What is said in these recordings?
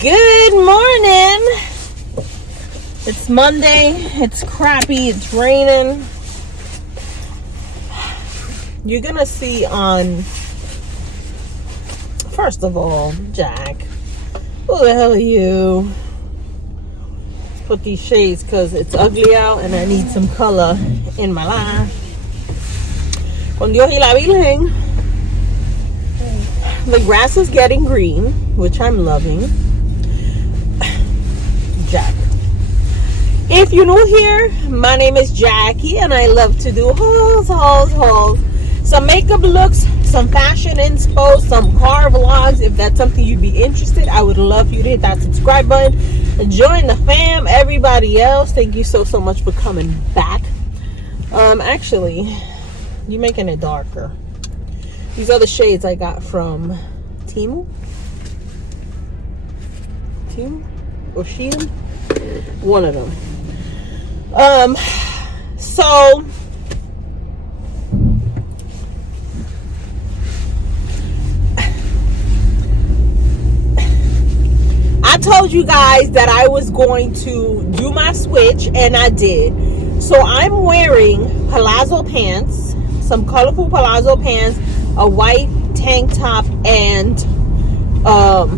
Good morning. It's Monday. It's crappy. It's raining. You're gonna see on, first of all, Jack, who the hell are you? Let's put these shades because it's ugly out and I need some color in my life. Con Dios y la Virgen. The grass is getting green, which I'm loving. Jack. If you're new here, my name is Jackie and I love to do hauls. Some makeup looks, some fashion inspo, some car vlogs. If that's something you'd be interested, I would love for you to hit that subscribe button and join the fam. Everybody else, thank you so much for coming back. Actually, you're making it darker. These are the shades I got from TEMU or Shein, one of them. So I told you guys that I was going to do my switch, and I did. So I'm wearing palazzo pants, some colorful palazzo pants, a white tank top, and a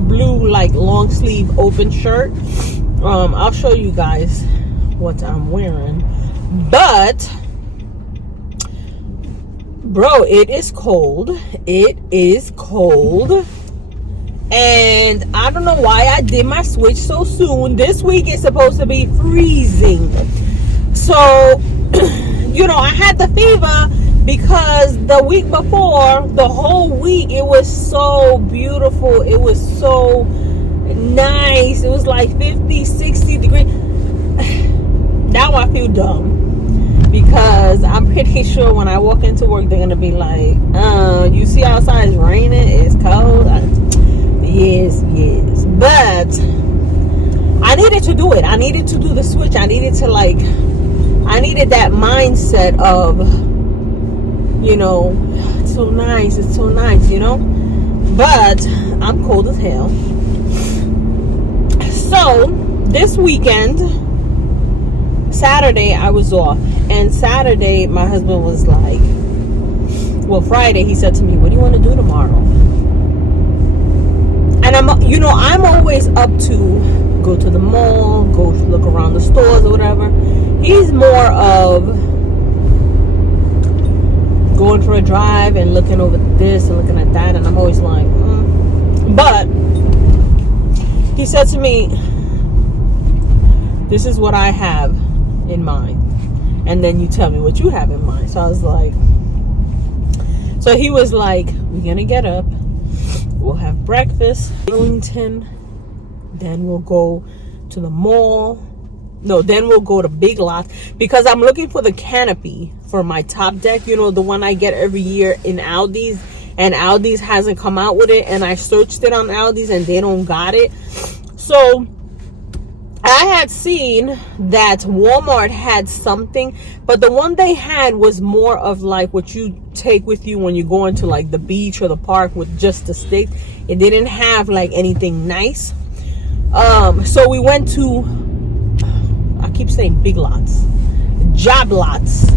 blue like long sleeve open shirt. I'll show you guys what I'm wearing. But bro, it is cold. It is cold. And I don't know why I did my switch so soon. This week is supposed to be freezing. So, you know, I had the fever because the week before, the whole week, it was so beautiful. It was so nice. It was like 50, 60 degrees. Now I feel dumb because I'm pretty sure when I walk into work, they're going to be like, you see outside it's raining, it's cold. Yes. But I needed to do it. I needed to do the switch. I needed that mindset of, you know, it's so nice, you know. But I'm cold as hell. So this weekend, Saturday, I was off. And Saturday, my husband was like, well, Friday, he said to me, what do you want to do tomorrow? And I'm always up to go to the mall, go look around the stores or whatever. He's more of going for a drive and looking over this and looking at that, and I'm always like, But he said to me, this is what I have in mind, and then you tell me what you have in mind. So I was like, so he was like, we're gonna get up, we'll have breakfast in Burlington, then we'll go to the mall. Then we'll go to Big Lots because I'm looking for the canopy for my top deck. You know, the one I get every year in Aldi's, and Aldi's hasn't come out with it. And I searched it on Aldi's and they don't got it. So I had seen that Walmart had something, but the one they had was more of like what you take with you when you go into like the beach or the park with just the stick. It didn't have like anything nice. So we went to, I keep saying Big Lots, Job Lots,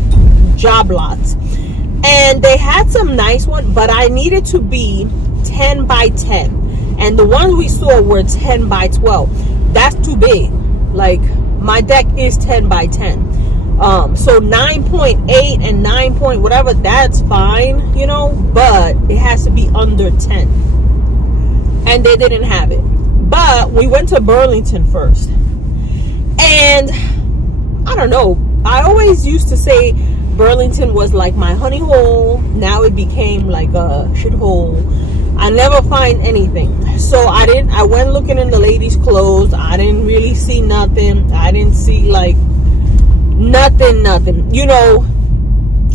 and they had some nice ones, but I needed to be 10 by 10, and the ones we saw were 10 by 12. That's too big. Like, my deck is 10 by 10. So 9.8 and 9 point whatever, that's fine, you know, but it has to be under 10. And they didn't have it. But we went to Burlington first. And I don't know, I always used to say Burlington was like my honey hole. Now it became like a shit hole. I never find anything. So I went looking in the ladies' clothes. I didn't really see nothing. I didn't see like nothing. You know,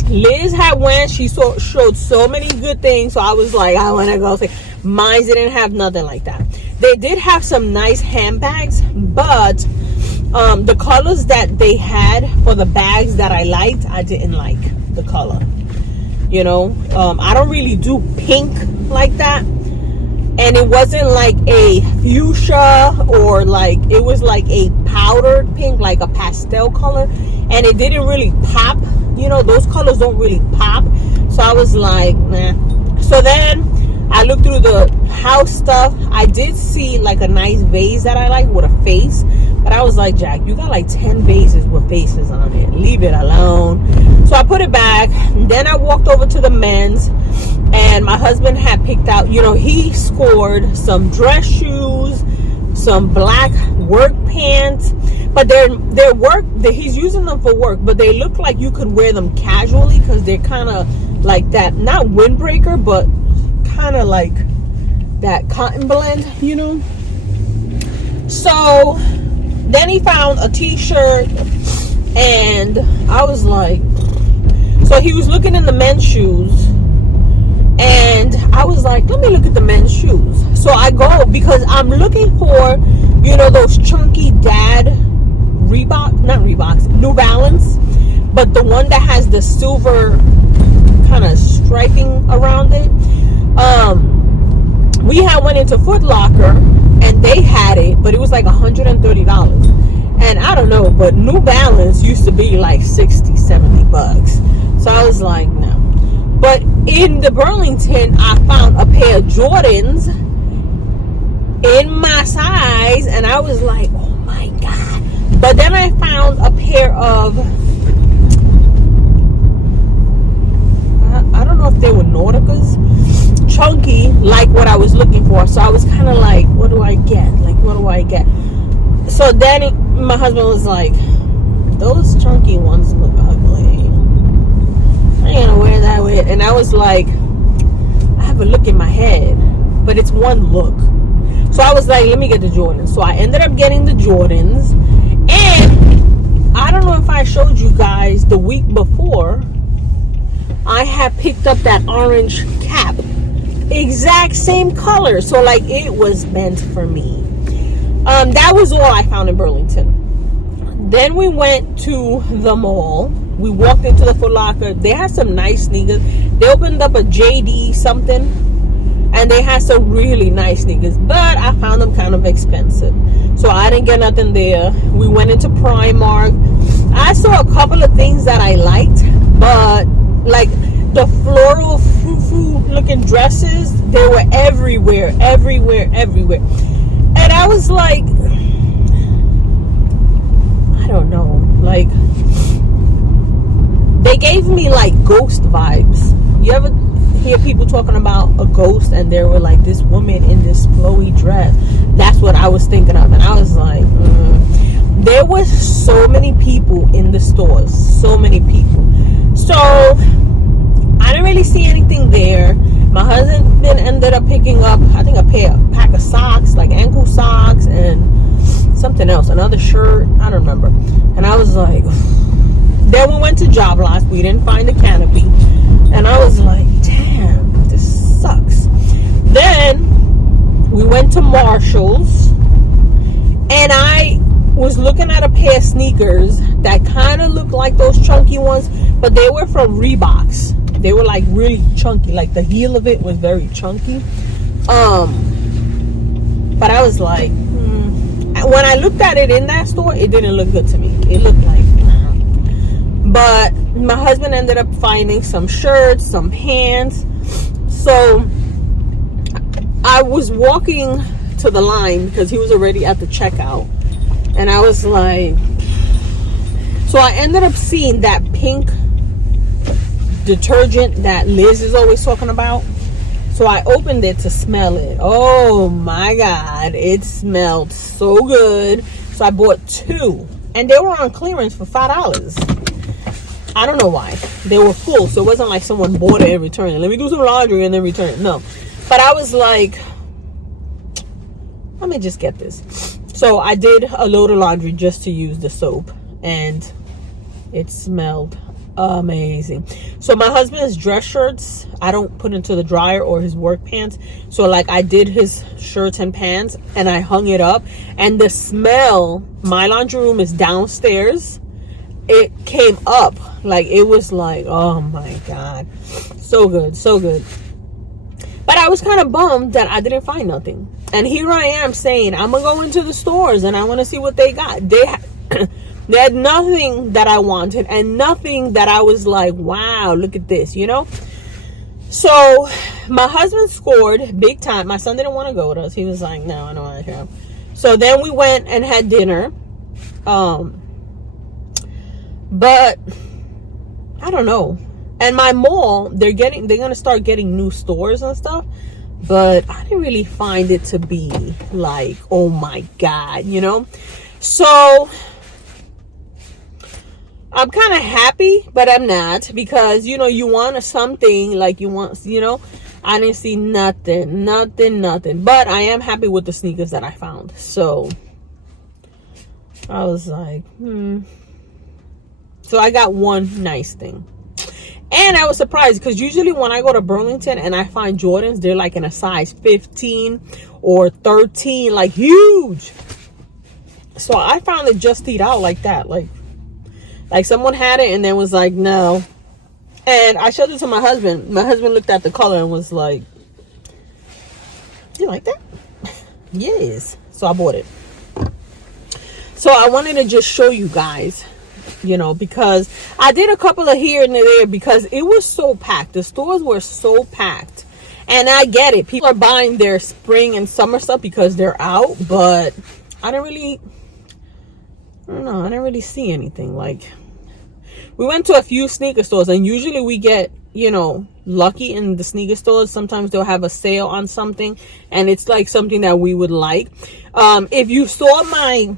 Liz had went. She showed so many good things. So I was like, I want to go see. Mine didn't have nothing like that. They did have some nice handbags, but The colors that they had for the bags that I liked, I didn't like the color. You know, I don't really do pink like that. And it wasn't like a fuchsia, or like, it was like a powdered pink, like a pastel color. And it didn't really pop. You know, those colors don't really pop. So I was like, nah. So then I looked through the house stuff. I did see like a nice vase that I like with a face. But I was like, Jack, you got like 10 vases with faces on it. Leave it alone. So I put it back. Then I walked over to the men's. And my husband had picked out, you know, he scored some dress shoes, some black work pants. But they're work, he's using them for work. But they look like you could wear them casually, because they're kind of like that, not windbreaker, but kind of like that cotton blend, you know. So then he found a t-shirt, and I was like, so he was looking in the men's shoes, and I was like, let me look at the men's shoes. So I go, because I'm looking for, you know, those chunky dad New Balance, but the one that has the silver kind of striping around it. We had went into Foot Locker, and they had it, but it was like $130. And I don't know, but New Balance used to be like 60, 70 bucks. So I was like, no. But in the Burlington, I found a pair of Jordans in my size, and I was like, oh my God. But then I found a pair of, I don't know if they were Nauticas, chunky, like what I was looking for. So I was kind of like, what do I get? Like, what do I get? So then my husband was like, those chunky ones look ugly. I ain't gonna wear that way. And I was like, I have a look in my head, but it's one look. So I was like, let me get the Jordans. So I ended up getting the Jordans. And I don't know if I showed you guys the week before, I had picked up that orange cap. Exact same color. So like, it was meant for me. That was all I found in Burlington. Then we went to the mall. We walked into the Foot Locker. They had some nice sneakers. They opened up a JD something, and they had some really nice sneakers, but I found them kind of expensive. So I didn't get nothing there. We went into Primark. I saw a couple of things that I liked, but like the floral frou-frou looking dresses, they were everywhere. And I was like, I don't know, like, they gave me like ghost vibes. You ever hear people talking about a ghost, and they were like, this woman in this flowy dress? That's what I was thinking of. And I was like, there were so many people in the stores, so many people. So I didn't really see anything there. My husband then ended up picking up, I think, a pack of socks, like ankle socks, and something else, another shirt, I don't remember. And I was like, then we went to Job Lots. We didn't find a canopy, and I was like, damn, this sucks. Then we went to Marshall's, and I was looking at a pair of sneakers that kind of looked like those chunky ones, but they were from Reeboks. They were like really chunky, like the heel of it was very chunky. But I was like, when I looked at it in that store, it didn't look good to me. It looked like, but my husband ended up finding some shirts, some pants. So I was walking to the line because he was already at the checkout, and I was like, so I ended up seeing that pink detergent that Liz is always talking about. So I opened it to smell it. Oh my God, it smelled so good. So I bought 2, and they were on clearance for $5. I don't know why. They were full, so it wasn't like someone bought it and returned it. Let me do some laundry and then return it. No. But I was like, let me just get this. So I did a load of laundry just to use the soap, and it smelled amazing. So my husband's dress shirts, I don't put into the dryer, or his work pants. So like I did his shirts and pants and I hung it up, and the smell, my laundry room is downstairs, it came up, like it was like, oh my God, so good, so good. But I was kind of bummed that I didn't find nothing. And here I am saying I'm gonna go into the stores and I want to see what they got. They had nothing that I wanted, and nothing that I was like, wow, look at this, you know. So my husband scored big time. My son didn't want to go with us. He was like, no, I don't want to. So then we went and had dinner. But I don't know. And my mall, they're gonna start getting new stores and stuff. But I didn't really find it to be like, oh my God, you know. So I'm kind of happy, but I'm not, because you know, you want something, like you want, you know. I didn't see nothing. But I am happy with the sneakers that I found. So I was like, So I got one nice thing. And I was surprised, because usually when I go to Burlington and I find Jordans, they're like in a size 15 or 13, like huge. So I found it just eat out like that. Like someone had it and then was like, no. And I showed it to my husband. My husband looked at the color and was like, you like that? Yes. So I bought it. So I wanted to just show you guys, you know, because I did a couple of here and there because it was so packed. The stores were so packed. And I get it. People are buying their spring and summer stuff because they're out. But I don't know. I didn't really see anything. Like, we went to a few sneaker stores, and usually we get, you know, lucky in the sneaker stores. Sometimes they'll have a sale on something, and it's like something that we would like. If you saw my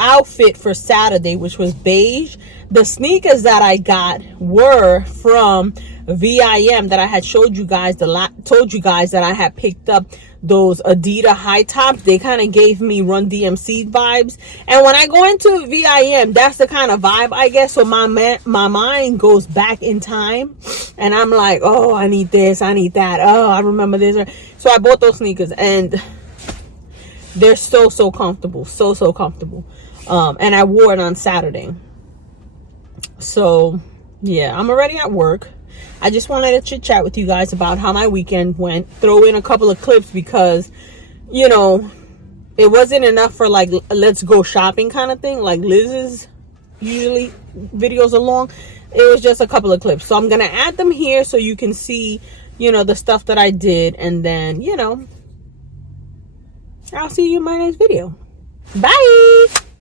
outfit for Saturday, which was beige, the sneakers that I got were from VIM that I had showed you guys, told you guys that I had picked up those Adidas high tops. They kind of gave me Run DMC vibes, and when I go into VIM, that's the kind of vibe I get. So my mind goes back in time, and I'm like, oh, I need this, I need that, oh, I remember this. So I bought those sneakers, and they're so comfortable, so comfortable. And I wore it on Saturday. So yeah, I'm already at work. I just wanted to chit chat with you guys about how my weekend went. Throw in a couple of clips because, you know, it wasn't enough for like let's go shopping kind of thing. Like Liz's usually videos are long. It was just a couple of clips. So I'm gonna add them here so you can see, you know, the stuff that I did, and then, you know, I'll see you in my next video. Bye.